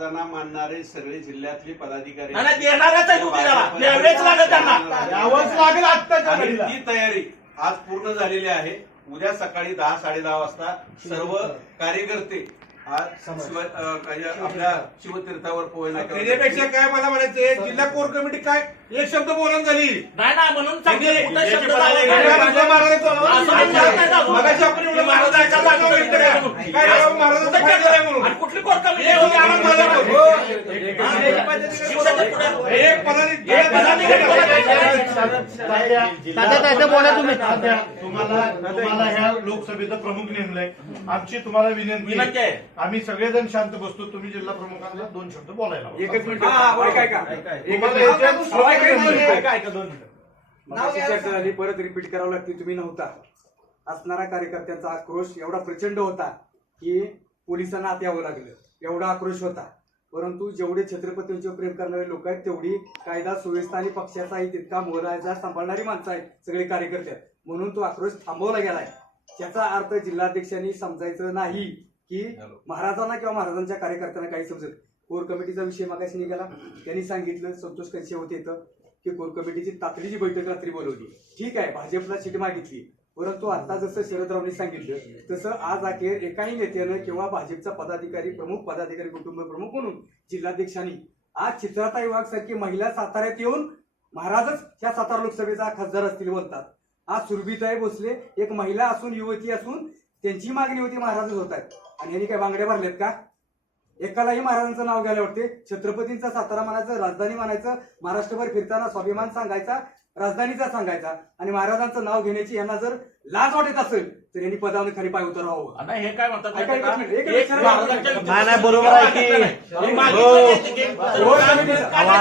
महाराजांना मानणारे सगळे जिल्ह्यातले पदाधिकारी नाही, नाही, देणारच आहे तुम्ही त्याला. द्यावेच लागेल त्यांना. यावंच लागेल आत्ताच्या आणि घडीला. ती तयारी आज पूर्ण झालेली आहे उद्या सकाळी दहा साडे दहा वाजता सर्व कार्यकर्ते आज आपल्या शिवतीर्थावर त्याच्यापेक्षा काय मला म्हणायचंय जिल्हा कोर कमिटी काय एक शब्द बोलून झाली नाही ना म्हणून सांगतो, त्यांनी- कुठं याची शब्द पदाधिकारी लावायचा? राजा महाराजांचं असं नाव म्हणतात नाही ना. मगाशी आपण एवढं महाराज ऐकायला लागलो व्यक्त करा. काय राव महाराजांचं कुठं फायदा आहे म्हणून आणि कुठली कोर कमिटी हे होते आनंद झाला म्हणून. हो. हा. पुढे- एक पदाधिकारी एक बोला तुम्ही तुम्हाला तुम्हाला ह्या लोकसभेचं प्रमुख नेमलंय. आमची तुम्हाला विनंती विनंती आहे. आम्ही सगळेजण शांत बसतो. तुम्ही जिल्हा प्रमुखांना दोन शब्द बोलायला. एकच मिनिट. हा, चर्चा झाली परत रिपीट करावं लागते. तुम्ही नव्हता. असणारा कार्यकर्त्यांचा आक्रोश एवढा प्रचंड होता की पोलिसांना आत यावं लागलं. एवढा आक्रोश होता. परंतु जेवढे छत्रपतींचे प्रेम करणारे लोक आहेत तेवढी कायदा सुव्यवस्था आणि पक्षाचाही तितका मोलायचा सांभाळणारी माणसं आहेत सगळे कार्यकर्ते आहेत. म्हणून तो आक्रोश थांबवला गेलाय. त्याचा अर्थ जिल्हाध्यक्षांनी समजायचं नाही की महाराजांना किंवा महाराजांच्या कार्यकर्त्यांना काही समजत कोर कमिटीचा विषय मागाशी निघाला. त्यांनी सांगितलं संतोष कसे होते की कोर कमिटीची तातडीची बैठक रात्री बोलवली. ठीक आहे भाजपला सीट मागितली. परंतु आता जसं शरदरावनी सांगितलं तसं आज अखेर एकाही नेत्यानं किंवा भाजपचा पदाधिकारी प्रमुख पदाधिकारी कुटुंब प्रमुख म्हणून जिल्हाध्यक्षांनी आज चित्राता विभाग सारखी महिला साताऱ्यात येऊन महाराजच या सातारा लोकसभेचा खासदार असतील बोलतात. आज सुरभीताई भोसले एक महिला असून युवती असून त्यांची मागणी होती महाराजच होत आहेत. आणि यांनी काय बांगड्या भरल्यात का? एकालाही महाराजांचं नाव घ्यायला वाटते. छत्रपतींचा सातारा मानायचं राजधानी मानायचं महाराष्ट्रभर फिरताना स्वाभिमान सांगायचा राजधानीचा सांगायचा आणि महाराजांचं नाव घेण्याची यांना जर लाज वाटत असेल तर यांनी पदावर खाली पाय उतरावं. आता हे काय म्हणतात ऐका, माहिती आहे एक मिनिट, एक का? मिनिट, एक सर, महाराजांच्या नाही, नाही, बरोबर आहे की-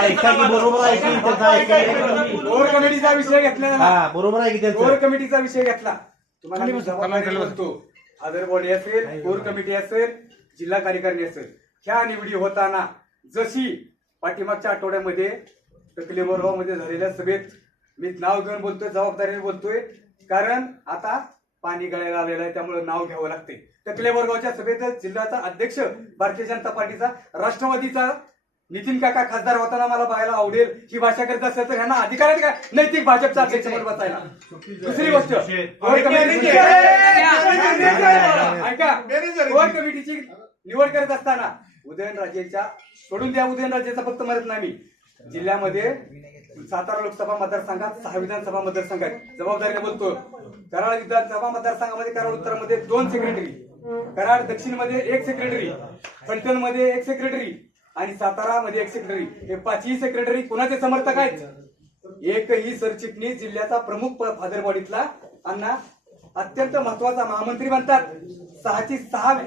ऐका की मला? बरोबर आहे की त्याचा ऐका कोर कमिटीचा विषय घेतला ना हा बरोबर आहे की कोर त्यांचं कमिटीचा विषय घेतला. तुम्हाला मी जबाबदारी आदर बॉडी असेल कोर कमिटी असेल जिल्हा कार्यकारिणी असेल. ह्या निवडी होताना जशी पाठीमागच्या आठवड्यामध्ये टकले मध्ये झालेल्या सभेत मी नाव घेऊन बोलतोय जबाबदारीने बोलतोय. कारण आता पाणी गळायला आलेलं आहे त्यामुळे नाव घ्यावं लागते टकले बोरगावच्या सभेत जिल्ह्याचा अध्यक्ष भारतीय जनता पार्टीचा राष्ट्रवादीचा नितीन काका खासदार होताना मला बघायला आवडेल. ही भाषा करत असेल तर ह्यांना अधिकार आहेत का? नैतिक भाजपचा अध्यक्ष म्हणून बसायला. दुसरी गोष्ट ऐका कमिटीची निवड करत असताना उदयनराजेच्या सोडून द्या उदयनराजेचा फक्त म्हणत नाही मी. जिल्ह्यामध्ये सातारा लोकसभा मतदारसंघात सहा विधानसभा मतदारसंघात. आहेत जबाबदारीने बोलतो. कराड विधानसभा मतदारसंघामध्ये कराड उत्तरमध्ये दोन सेक्रेटरी कराड दक्षिणमध्ये एक सेक्रेटरी फलटणमध्ये एक सेक्रेटरी आणि सातारा मध्ये एक सेक्रेटरी हे पाचही सेक्रेटरी कोणाचे समर्थक आहेत? एकही सरचिटणीस जिल्ह्याचा प्रमुख फादरवाडीतला अण्णा अत्यंत महत्त्वाचा महामंत्री बनतात. सहाची सहा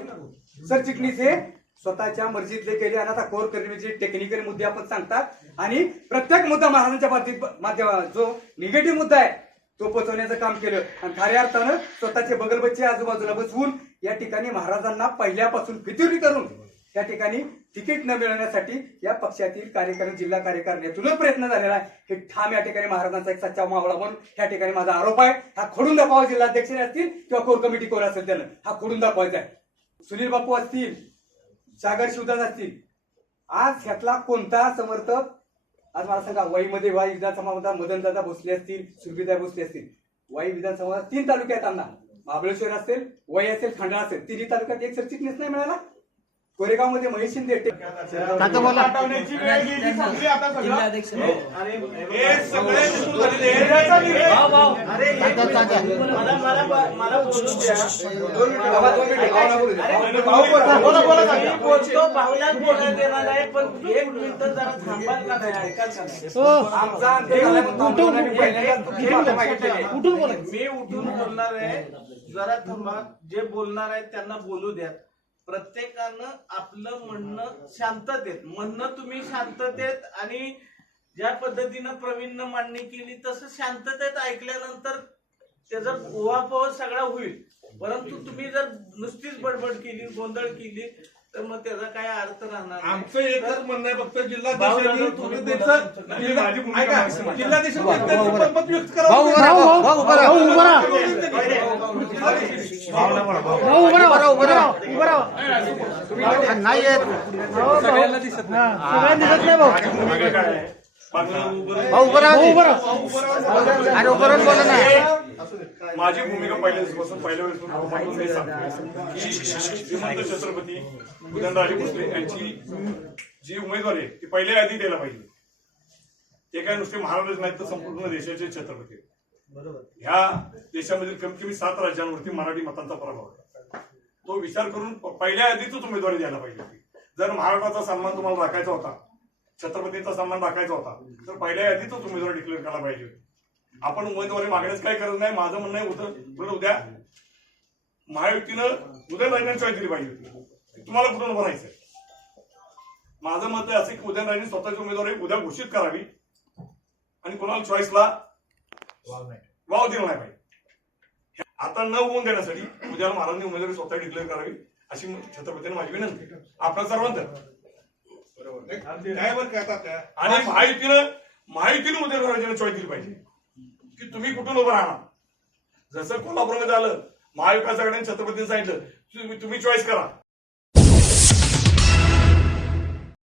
सरचिटणीस हे स्वतःच्या मर्जीतले केले आणि आता कोर करण्याचे टेक्निकल मुद्दे आपण सांगतात. आणि प्रत्येक मुद्दा महाराजांच्या बाबतीत माध्यम जो निगेटिव्ह मुद्दा आहे तो पोचवण्याचं काम केलं. आणि खऱ्या अर्थानं स्वतःचे बगलबच्चे आजूबाजूला बसवून या ठिकाणी महाराजांना पहिल्यापासून फितुरी करून या ठिकाणी तिकीट न मिळवण्यासाठी या पक्षातील कार्यकारी जिल्हा कार्यकारिणीतूनच प्रयत्न झालेला आहे. हे ठाम या ठिकाणी महाराजांचा एक सच्चा मावळा म्हणून या ठिकाणी माझा आरोप आहे. हा खोडून जिल्हा जिल्हाध्यक्ष असतील किंवा कोर कमिटी कोण असेल त्यानं हा खोडून दाखवायचा आहे. सुनील बापू असतील सागर शिवदास असतील. आज ह्यातला कोणता समर्थक आज मला सांगा वाईमध्ये वाई विधानसभा मदनदादा भोसले असतील सुरभीदा भोसले असतील. वाई विधानसभा तीन तालुक्यात त्यांना महाबळेश्वर असेल वाई असेल खंडाळा असेल तिन्ही तालुक्यात एक सरचिटणीस नाही मिळाला. कोरेगावमध्ये महेश शिंदे वेळ गेली संपली आता सगळं. हे. सगळे सुरू झालेले आहे. तात्या तात्या मला मला मला बोलू द्या. बोला बोला तात्या. मी बोलतो भावनाच बोलायला देणार आहे पण एक मिनिट जरा थांबाल का नाही? ऐकाल का नाही हो आमचा अंत झाला. म्हणून थांबवलं आणि पहिल्यांदाच तुमची माफी मागितलेली. आहे. उठून बोला. मी उठून बोलणार आहे. जरा थांबा. जे बोलणार आहेत त्यांना बोलू द्या. प्रत्येकानं आपलं म्हणणं शांततेत म्हणणं तुम्ही शांततेत आणि ज्या पद्धतीनं प्रवीणनं मांडणी केली तसं शांततेत ऐकल्यानंतर त्याचा ओवापोह सगळा होईल. परंतु तुम्ही जर नुसतीच बडबड केली गोंधळ केली तर मग त्याचा काय अर्थ राहणार. आमचं एकच म्हणणं आहे फक्त जिल्हाध्यक्षांनी दादा, तुम्ही तुम्ही त्यांचं नाही, जिल्हा- माझी भूमिका ऐका, माहिती आहे. जिल्हाध्यक्षांनी त्यांचं मत व्यक्त भाऊ उभा राहा. नाही येत. सगळ्यांना दिसत नाही. भाऊ माझी भूमिका काय आहे माझं- भाऊ उभा राहा. उभा राहा. अरे उभा राहून बोला ना. माझी भूमिका पहिल्यापासून पहिल्या वेळेस म्हणून मी सांगतो की श्रीमंत छत्रपती उदयनराजे भोसले यांची जी उमेदवारी आहे ती पहिल्या यादीत यायला पाहिजे. ते काय नुसते महाराष्ट्रच नाहीत तर संपूर्ण देशाचे छत्रपती. ह्या देशामधील कमीत कमी सात राज्यांवरती मराठी मतांचा प्रभाव आहे. तो विचार करून पहिल्या यादीतच उमेदवारी द्यायला पाहिजे होती. जर महाराष्ट्राचा सन्मान तुम्हाला राखायचा होता छत्रपतींचा सन्मान राखायचा होता तर पहिल्या यादीतच उमेदवारी डिक्लेअर करायला पाहिजे होती. आपण उमेदवारी मागण्यास काही करत नाही माझं म्हणणं आहे उद्या उद्या महायुतीनं उदयनराजेंना चॉईस दिली पाहिजे होती. तुम्हाला कुठून उभं राहायचंय? माझं मत आहे असं की उदयनराजेंनी स्वतःची उमेदवारी उद्या घोषित करावी आणि कोणाला चॉईसला वाव दिला नाही पाहिजे. आता न होऊन देण्यासाठी उद्याला महाराजांनी उमेदवारी स्वतः डिक्लेअर करावी अशी छत्रपतीने माझी विनंती. आपल्या सर्वांचं. बरं काय आणि माहितीनं माहितीने उदयनराजेंना चॉईस दिली पाहिजे. की तुम्ही कुठून उभं राहणार? जसं कोल्हापूरमध्ये झालं महाविकास आघाडीने छत्रपतीने सांगितलं तुम्ही- तुम्ही चॉईस करा.